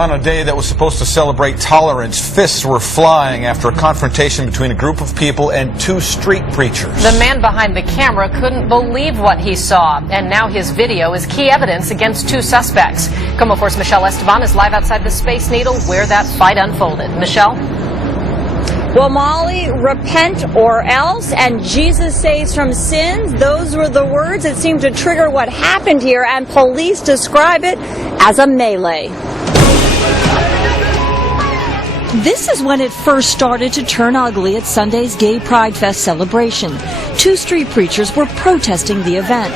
On a day that was supposed to celebrate tolerance, fists were flying after a confrontation between a group of people and two street preachers. The man behind the camera couldn't believe what he saw, and now his video is key evidence against two suspects. KOMO 4's Michelle Esteban is live outside the Space Needle where that fight unfolded. Michelle? Well, Molly, repent or else, and Jesus saves from sins. Those were the words that seemed to trigger what happened here, and police describe it as a melee. This is when it first started to turn ugly at Sunday's Gay Pride Fest celebration. Two street preachers were protesting the event.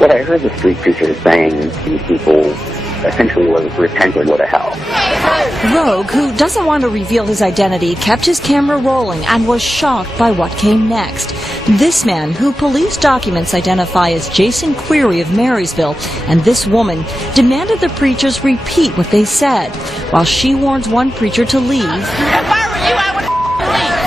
What I heard the street preachers saying to these people essentially was, repent or go to hell. Rogue, who doesn't want to reveal his identity, kept his camera rolling and was shocked by what came next. This man, who police documents identify as Jason Query of Marysville, and this woman demanded the preachers repeat what they said, while she warns one preacher to leave. If I were you, I would leave.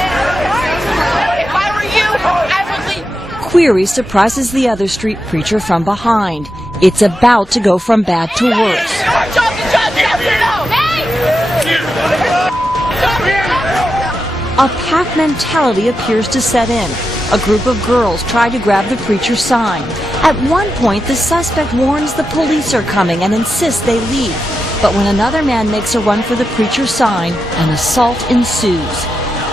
If I were you, I would leave. Query surprises the other street preacher from behind. It's about to go from bad to worse. A pack mentality appears to set in. A group of girls try to grab the preacher's sign. At one point, the suspect warns the police are coming and insists they leave. But when another man makes a run for the preacher's sign, an assault ensues.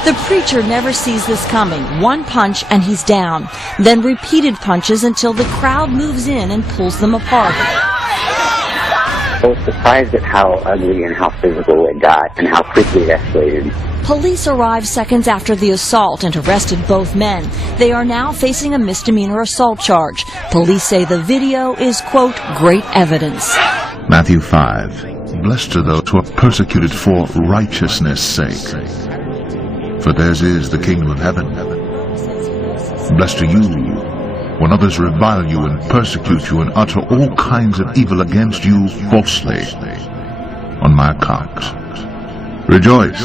The preacher never sees this coming. One punch and he's down. Then repeated punches until the crowd moves in and pulls them apart. I was surprised at how ugly and how physical it got and how quickly it escalated. Police arrived seconds after the assault and arrested both men. They are now facing a misdemeanor assault charge. Police say the video is, quote, great evidence. Matthew 5. Blessed are those who are persecuted for righteousness' sake, for theirs is the kingdom of heaven. Blessed are you when others revile you and persecute you and utter all kinds of evil against you falsely on my account. Rejoice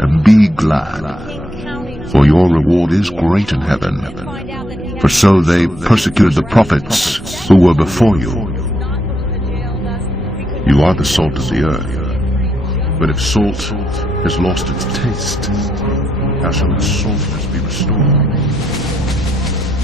and be glad, for your reward is great in heaven. For so they persecuted the prophets who were before you. You are the salt of the earth, but if salt has lost its taste, how shall its saltness be restored?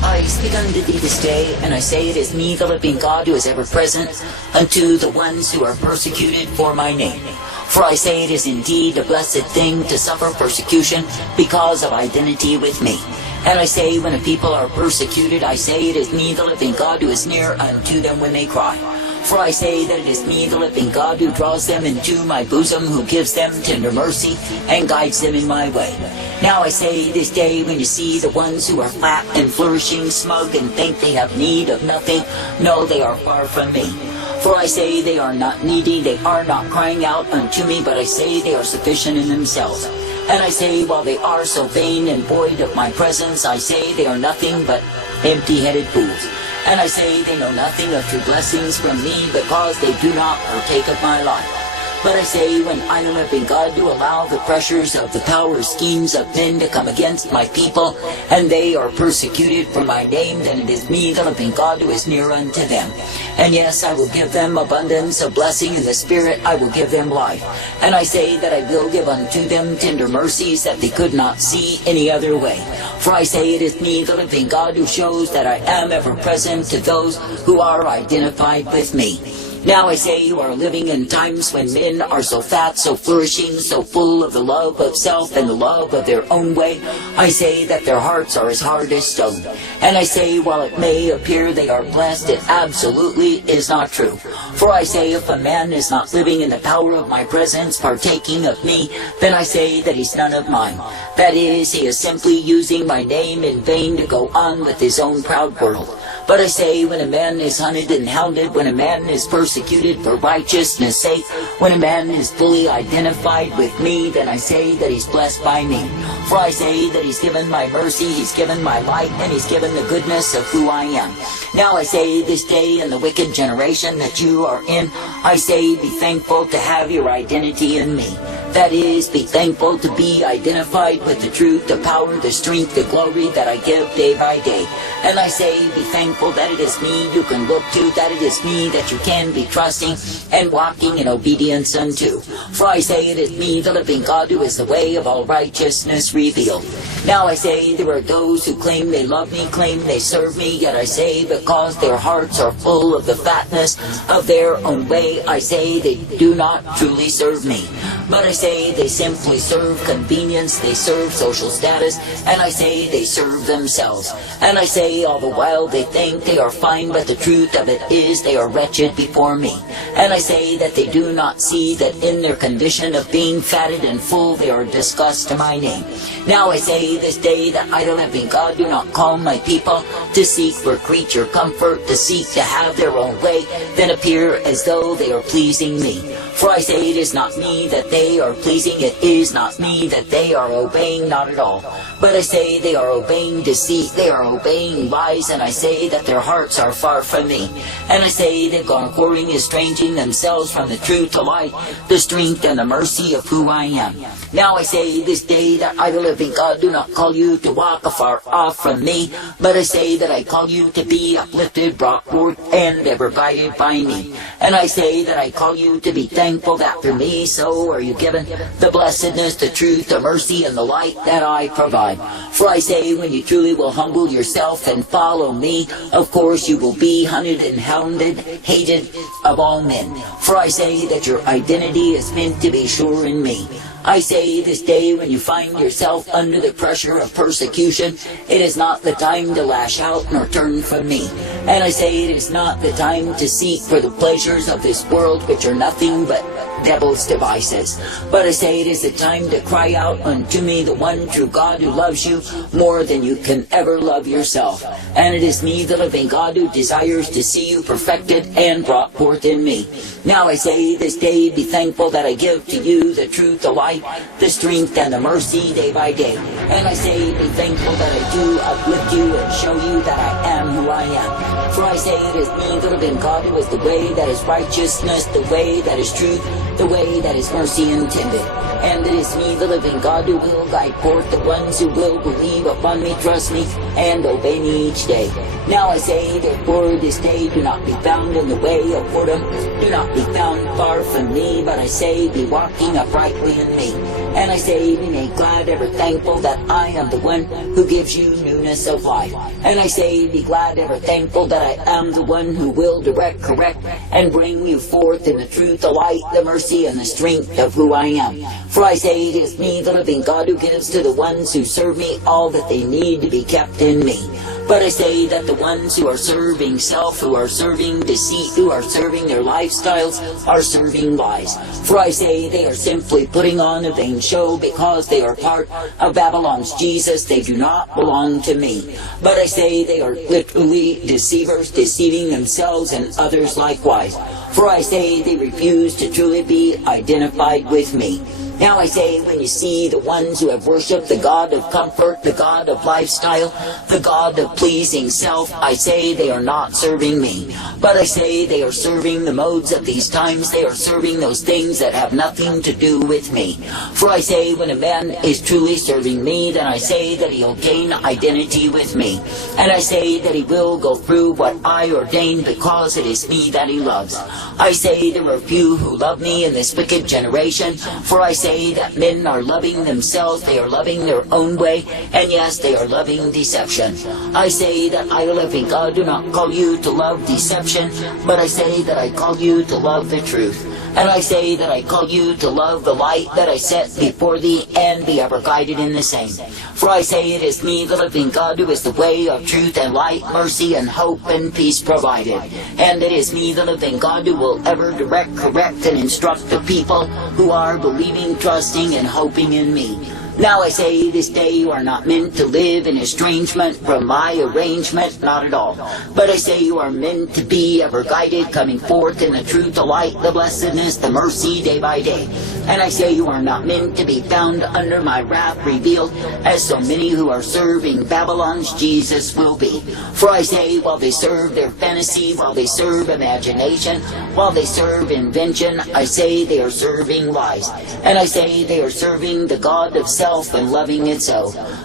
I speak unto thee this day, and I say it is me, the living God, who is ever present unto the ones who are persecuted for my name. For I say it is indeed a blessed thing to suffer persecution because of identity with me. And I say when a people are persecuted, I say it is me, the living God, who is near unto them when they cry. For I say that it is me, the living God, who draws them into my bosom, who gives them tender mercy, and guides them in my way. Now I say this day, when you see the ones who are fat and flourishing, smug, and think they have need of nothing, no, they are far from me. For I say they are not needy, they are not crying out unto me, but I say they are sufficient in themselves. And I say, while they are so vain and void of my presence, I say they are nothing but empty-headed fools. And I say they know nothing of true blessings from me, because they do not partake of my life. But I say, when I, the living God, do allow the pressures of the power schemes of men to come against my people, and they are persecuted for my name, then it is me, the living God, who is near unto them. And yes, I will give them abundance of blessing in the Spirit, I will give them life. And I say that I will give unto them tender mercies that they could not see any other way. For I say it is me, the living God, who shows that I am ever present to those who are identified with me. Now I say you are living in times when men are so fat, so flourishing, so full of the love of self and the love of their own way. I say that their hearts are as hard as stone. And I say, while it may appear they are blessed, it absolutely is not true. For I say, if a man is not living in the power of my presence, partaking of me, then I say that he's none of mine. That is, he is simply using my name in vain to go on with his own proud world. But I say, when a man is hunted and hounded, when a man is persecuted for righteousness' sake, when a man is fully identified with me, then I say that he's blessed by me. For I say that he's given my mercy, he's given my light, and he's given the goodness of who I am. Now I say this day in the wicked generation that you are in, I say be thankful to have your identity in me. That is, be thankful to be identified with the truth, the power, the strength, the glory that I give day by day. And I say, be thankful that it is me you can look to, that it is me that you can be trusting and walking in obedience unto. For I say it is me, the living God, who is the way of all righteousness revealed. Now I say there are those who claim they love me, claim they serve me, yet I say because their hearts are full of the fatness of their own way, I say they do not truly serve me. But I say they simply serve convenience, they serve social status, and I say they serve themselves. And I say all the while they think they are fine, but the truth of it is they are wretched before me. And I say that they do not see that in their condition of being fatted and full they are disgust to my name. Now I say this day that I, the living God, do not call my people to seek for creature comfort, to seek to have their own way, then appear as though they are pleasing me. For I say it is not me that they are pleasing, it is not me that they are obeying, not at all. But I say they are obeying deceit, they are obeying lies, and I say that their hearts are far from me. And I say they've gone whoring, estranging themselves from the truth to lie, the strength and the mercy of who I am. Now I say this day that I, the living God, do not call you to walk afar off from me, but I say that I call you to be uplifted, brought forth, and ever guided by me. And I say that I call you to be thankful that through me so are you given the blessedness, the truth, the mercy, and the light that I provide. For I say when you truly will humble yourself and follow me, of course you will be hunted and hounded, hated of all men. For I say that your identity is meant to be sure in me. I say this day when you find yourself under the pressure of persecution, it is not the time to lash out nor turn from me. And I say it is not the time to seek for the pleasures of this world, which are nothing but devil's devices. But I say it is the time to cry out unto me, the one true God who loves you more than you can ever love yourself. And it is me, the living God, who desires to see you perfected and brought forth in me. Now I say this day, be thankful that I give to you the truth, the light, the strength, and the mercy day by day. And I say, be thankful that I do uplift you and show you that I am who I am. For I say it is me, the living God, who is the way that is righteousness, the way that is truth, the way that is mercy intended. And it is me, the living God, who will guide forth the ones who will believe upon me, trust me, and obey me each day. Now I say, therefore, this day do not be found in the way of whoredom, do not be found far from me, but I say, be walking uprightly in me. And I say, be made glad, ever thankful that I am the one who gives you newness of life. And I say, be glad, ever thankful that I am the one who will direct, correct, and bring you forth in the truth, the light, the mercy, and the strength of who I am. For I say, it is me, the living God, who gives to the ones who serve me all that they need to be kept in me. But I say that the ones who are serving self, who are serving deceit, who are serving their lifestyles, are serving lies. For I say they are simply putting on a vain show because they are part of Babylon's Jesus. They do not belong to me. But I say they are literally deceivers, deceiving themselves and others likewise. For I say they refuse to truly be identified with me. Now I say, when you see the ones who have worshipped the God of comfort, the God of lifestyle, the God of pleasing self, I say they are not serving me. But I say they are serving the modes of these times. They are serving those things that have nothing to do with me. For I say, when a man is truly serving me, then I say that he'll gain identity with me. And I say that he will go through what I ordain because it is me that he loves. I say there are few who love me in this wicked generation, for I say that men are loving themselves, they are loving their own way, and yes, they are loving deception. I say that I, the living God, do not call you to love deception, but I say that I call you to love the truth. And I say that I call you to love the light that I set before thee, and be ever guided in the same. For I say it is me, the living God, who is the way of truth and light, mercy and hope and peace provided. And it is me, the living God, who will ever direct, correct, and instruct the people who are believing, trusting, and hoping in me. Now I say this day you are not meant to live in estrangement from my arrangement, not at all. But I say you are meant to be ever guided, coming forth in the truth, the light, the blessedness, the mercy day by day. And I say you are not meant to be found under my wrath revealed, as so many who are serving Babylon's Jesus will be. For I say, while they serve their fantasy, while they serve imagination, while they serve invention, I say they are serving lies. And I say they are serving the God of self, self and loving it so.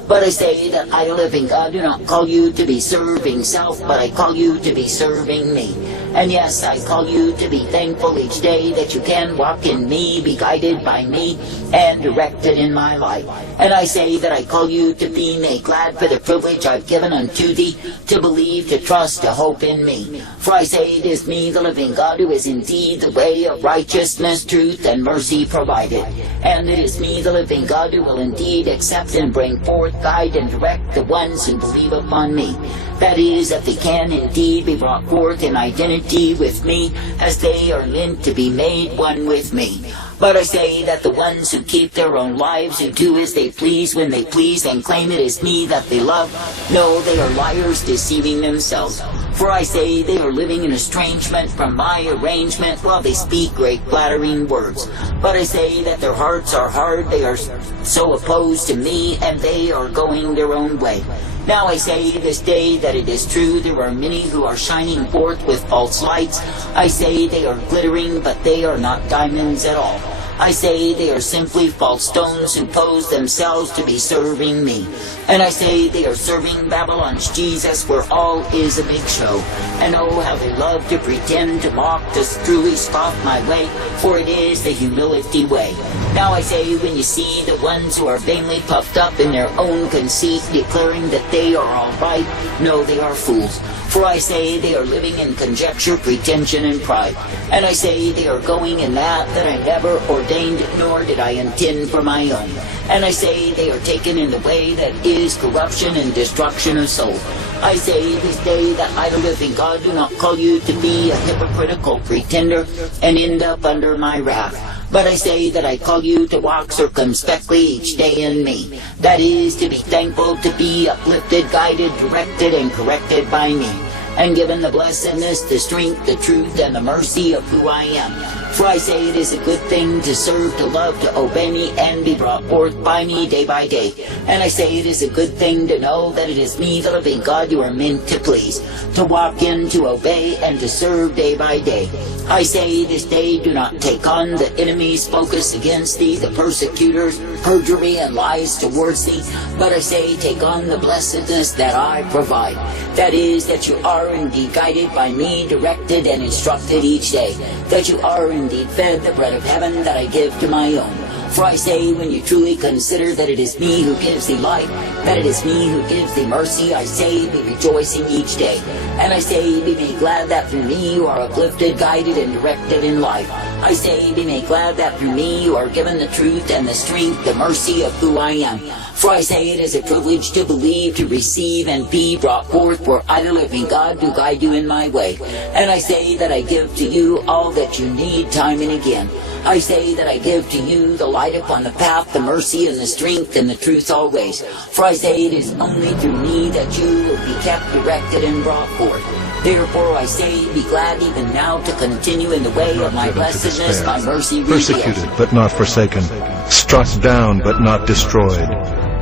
But I say that I, the living God, do not call you to be serving self, but I call you to be serving me. And yes, I call you to be thankful each day that you can walk in me, be guided by me, and directed in my life. And I say that I call you to be made glad for the privilege I've given unto thee, to believe, to trust, to hope in me. For I say it is me, the living God, who is indeed the way of righteousness, truth, and mercy provided. And it is me, the living God, who will indeed accept and bring forth, guide, and direct the ones who believe upon me. That is, that they can indeed be brought forth in identity with me, as they are meant to be made one with me. But I say that the ones who keep their own lives, who do as they please when they please, and claim it is me that they love, no, they are liars deceiving themselves. For I say they are living in estrangement from my arrangement, while they speak great flattering words. But I say that their hearts are hard, they are so opposed to me, and they are going their own way. Now I say this day that it is true, there are many who are shining forth with false lights. I say they are glittering, but they are not diamonds at all. I say they are simply false stones who pose themselves to be serving me. And I say they are serving Babylon's Jesus, where all is a big show. And oh, how they love to pretend to mock, to truly scoff my way, for it is the humility way. Now I say, when you see the ones who are vainly puffed up in their own conceit, declaring that they are all right, no, they are fools. For I say they are living in conjecture, pretension, and pride. And I say they are going in that I never ordained, nor did I intend for my own. And I say they are taken in the way that is corruption and destruction of soul. I say this day that I, the living God, do not call you to be a hypocritical pretender and end up under my wrath. But I say that I call you to walk circumspectly each day in me. That is, to be thankful, to be uplifted, guided, directed, and corrected by me. And given the blessedness, the strength, the truth, and the mercy of who I am. For I say it is a good thing to serve, to love, to obey me, and be brought forth by me day by day. And I say it is a good thing to know that it is me, the living God, you are meant to please, to walk in, to obey, and to serve day by day. I say this day, do not take on the enemy's focus against thee, the persecutors, perjury, and lies towards thee, but I say take on the blessedness that I provide. That is, that you are indeed guided by me, directed and instructed each day, that you are indeed fed the bread of heaven that I give to my own. For I say, when you truly consider that it is me who gives thee life, that it is me who gives thee mercy, I say, be rejoicing each day. And I say, be made glad that through me you are uplifted, guided, and directed in life. I say, be made glad that through me you are given the truth and the strength, the mercy of who I am. For I say it is a privilege to believe, to receive, and be brought forth for I, the living God, to guide you in my way. And I say that I give to you all that you need time and again. I say that I give to you the light upon the path, the mercy and the strength and the truth always. For I say it is only through me that you will be kept, directed, and brought forth. Therefore I say, be glad even now to continue in the way of my blessedness, my mercy revealed. Persecuted but not forsaken, struck down but not destroyed,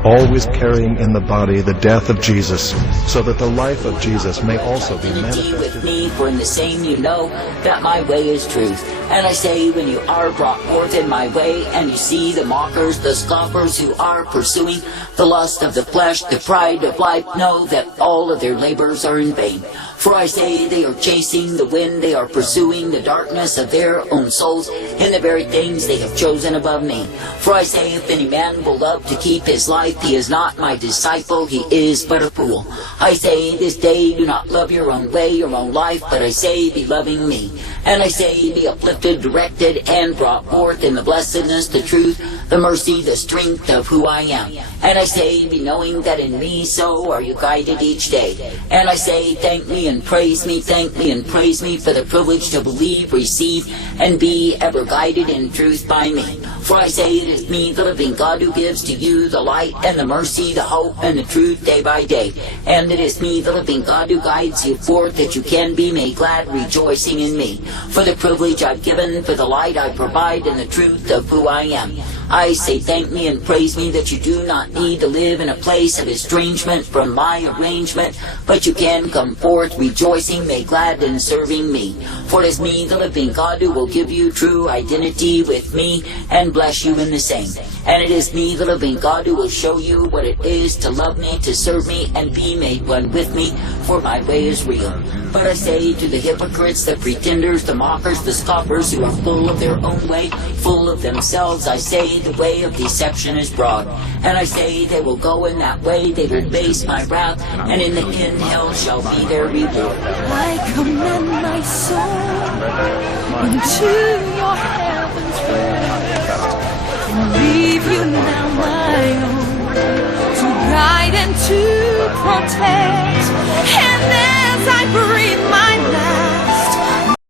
always carrying in the body the death of Jesus, so that the life of Jesus may also be manifested with me, for in the same you know that my way is truth. And I say, when you are brought forth in my way, and you see the mockers, the scoffers who are pursuing the lust of the flesh, the pride of life, know that all of their labors are in vain. For I say they are chasing the wind, they are pursuing the darkness of their own souls in the very things they have chosen above me. For I say, if any man will love to keep his life, he is not my disciple, he is but a fool. I say this day, do not love your own way, your own life, but I say, be loving me. And I say, be uplifted, directed, and brought forth in the blessedness, the truth, the mercy, the strength of who I am. And I say, be knowing that in me so are you guided each day. And I say, thank me and praise me, thank me and praise me for the privilege to believe, receive, and be ever guided in truth by me. For I say it is me, the living God, who gives to you the light and the mercy, the hope and the truth day by day. And it is me, the living God, who guides you forth that you can be made glad, rejoicing in me. For the privilege I've given, for the light I provide, and the truth of who I am. I say thank me and praise me that you do not need to live in a place of estrangement from my arrangement, but you can come forth rejoicing, made glad in serving me. For it is me, the living God, who will give you true identity with me and bless you in the same. And it is me, the living God, who will show you what it is to love me, to serve me, and be made one with me, for my way is real. But I say to the hypocrites, the pretenders, the mockers, the scoffers, who are full of their own way, full of themselves, I say the way of deception is broad. And I say they will go in that way, they will base my wrath, and in the end hell shall be their reward. I commend my soul into your heavens rest, and leave you now my own, to guide and to protect.